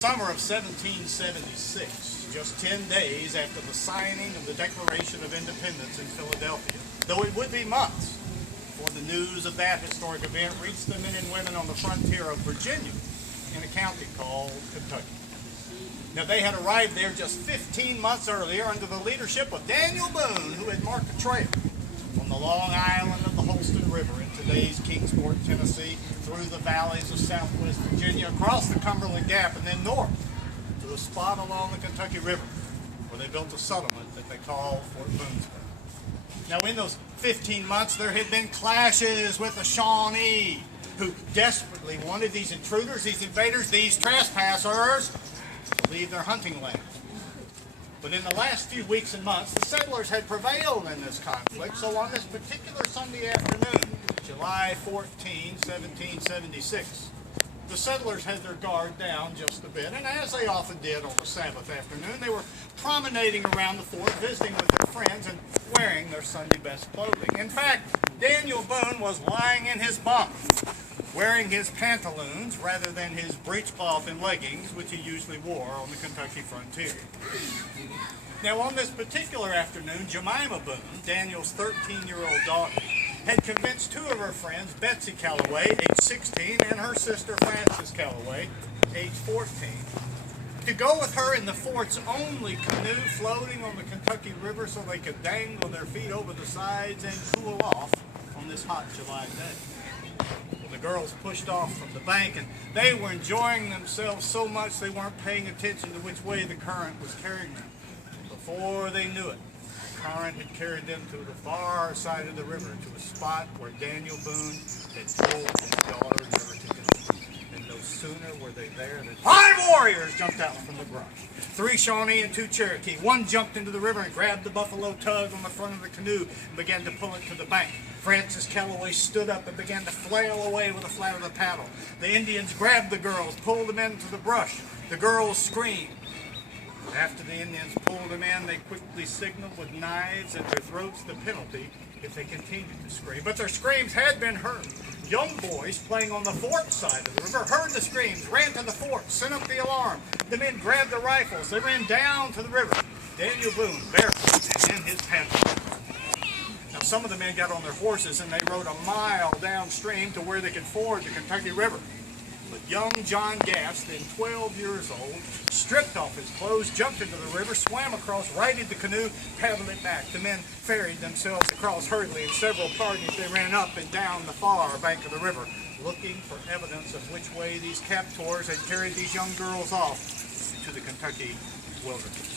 Summer of 1776, just 10 days after the signing of the Declaration of Independence in Philadelphia, though it would be months before the news of that historic event reached the men and women on the frontier of Virginia in a county called Kentucky. Now, they had arrived there just 15 months earlier under the leadership of Daniel Boone, who had marked a trail on the long island of the Holston River in today's Kingsport, Tennessee, through the valleys of southwest Virginia, across the Cumberland Gap, and then north to a spot along the Kentucky River where they built a settlement that they called Fort Boonesborough. Now, in those 15 months, there had been clashes with the Shawnee, who desperately wanted these intruders, these invaders, these trespassers to leave their hunting lands. But in the last few weeks and months, the settlers had prevailed in this conflict, so on this particular Sunday afternoon, July 14, 1776, the settlers had their guard down just a bit, and as they often did on the Sabbath afternoon, they were promenading around the fort, visiting with their friends, and wearing their Sunday best clothing. In fact, Daniel Boone was lying in his bunk, wearing his pantaloons rather than his breechcloth and leggings, which he usually wore on the Kentucky frontier. Now, on this particular afternoon, Jemima Boone, Daniel's 13-year-old daughter, had convinced two of her friends, Betsy Calloway, age 16, and her sister Frances Calloway, age 14, to go with her in the fort's only canoe floating on the Kentucky River so they could dangle their feet over the sides and cool off on this hot July day. Well, the girls pushed off from the bank, and they were enjoying themselves so much they weren't paying attention to which way the current was carrying them. Before they knew it, the current had carried them to the far side of the river, to a spot where Daniel Boone had told his daughter never to go. And no sooner were they there than 5 warriors jumped out from the brush. 3 Shawnee and 2 Cherokee. One jumped into the river and grabbed the buffalo tug on the front of the canoe and began to pull it to the bank. Frances Calloway stood up and began to flail away with the flat of the paddle. The Indians grabbed the girls, pulled them into the brush. The girls screamed. After the Indians pulled them in, they quickly signaled with knives at their throats the penalty if they continued to scream. But their screams had been heard. Young boys playing on the fort side of the river heard the screams, ran to the fort, sent up the alarm. The men grabbed their rifles. They ran down to the river. Daniel Boone, barefoot and in his pantaloons. Now, some of the men got on their horses and they rode a mile downstream to where they could ford the Kentucky River. But young John Gass, then 12 years old, stripped off his clothes, jumped into the river, swam across, righted the canoe, paddled it back. The men ferried themselves across hurriedly. In several parties, they ran up and down the far bank of the river, looking for evidence of which way these captors had carried these young girls off to the Kentucky wilderness.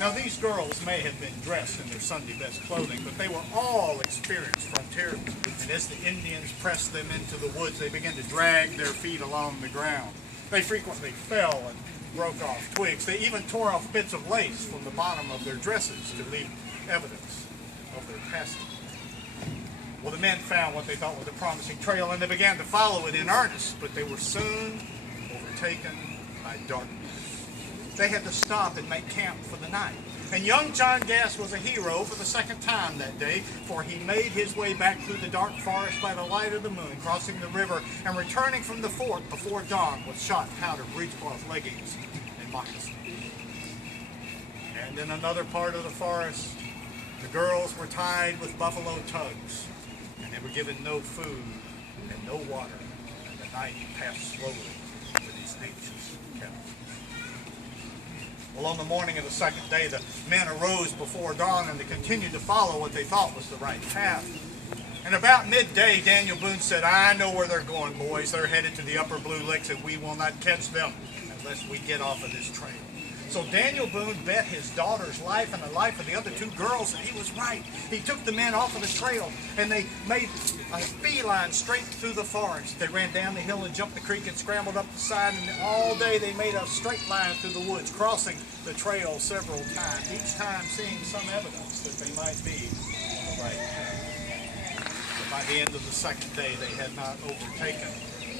Now, these girls may have been dressed in their Sunday best clothing, but they were all experienced frontiersmen. And as the Indians pressed them into the woods, they began to drag their feet along the ground. They frequently fell and broke off twigs. They even tore off bits of lace from the bottom of their dresses to leave evidence of their passing. Well, the men found what they thought was a promising trail, and they began to follow it in earnest, but they were soon overtaken by darkness. They had to stop and make camp for the night. And young John Gass was a hero for the second time that day, for he made his way back through the dark forest by the light of the moon, crossing the river and returning from the fort before dawn with shot, powder, breechcloth, leggings, and moccasins. And in another part of the forest, the girls were tied with buffalo tugs, and they were given no food and no water, and the night passed slowly with these anxious cattle. Well, on the morning of the second day, the men arose before dawn and they continued to follow what they thought was the right path. And about midday, Daniel Boone said, "I know where they're going, boys. They're headed to the upper Blue Licks, and we will not catch them unless we get off of this trail." So Daniel Boone bet his daughter's life and the life of the other 2 girls, and he was right. He took the men off of the trail, and they made a beeline straight through the forest. They ran down the hill and jumped the creek and scrambled up the side, and all day they made a straight line through the woods, crossing the trail several times, each time seeing some evidence that they might be on the right path. But by the end of the second day, they had not overtaken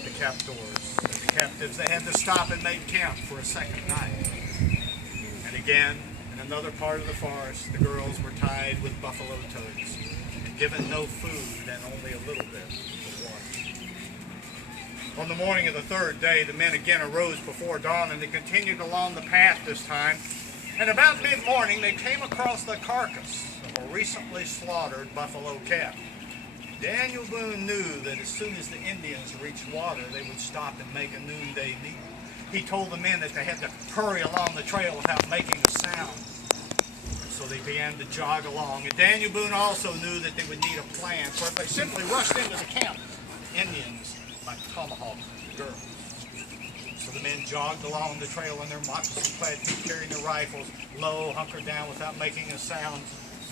the captors and the captives. They had to stop and make camp for a second night. And again, in another part of the forest, the girls were tied with buffalo tugs and given no food and only a little bit of water. On the morning of the third day, the men again arose before dawn, and they continued along the path this time. And about mid-morning, they came across the carcass of a recently slaughtered buffalo calf. Daniel Boone knew that as soon as the Indians reached water, they would stop and make a noonday meal. He told the men that they had to hurry along the trail without making a sound. So they began to jog along. And Daniel Boone also knew that they would need a plan, for if they simply rushed into the camp, Indians might tomahawk the girls. So the men jogged along the trail in their moccasin-clad feet, carrying their rifles, low, hunkered down without making a sound.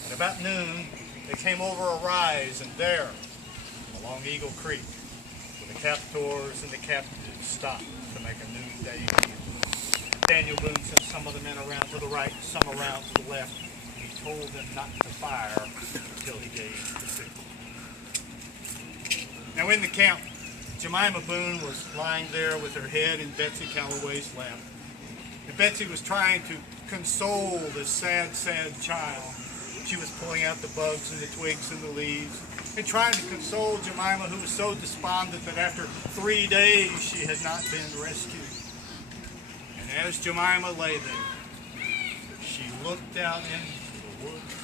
At about noon, they came over a rise, and there, along Eagle Creek, where the captors and the captives stopped to make a noonday meal. Daniel Boone sent some of the men around to the right, some around to the left. He told them not to fire until he gave the signal. Now in the camp, Jemima Boone was lying there with her head in Betsy Calloway's lap. And Betsy was trying to console this sad, sad child. She was pulling out the bugs and the twigs and the leaves and trying to console Jemima, who was so despondent that after 3 days she had not been rescued. And as Jemima lay there, she looked out into the woods.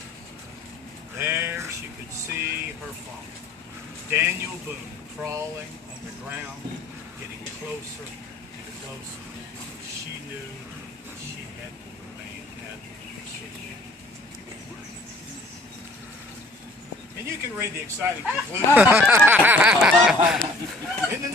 There she could see her father, Daniel Boone, crawling on the ground, getting closer and closer. She knew she had to remain at her safety. And you can read the exciting conclusion in the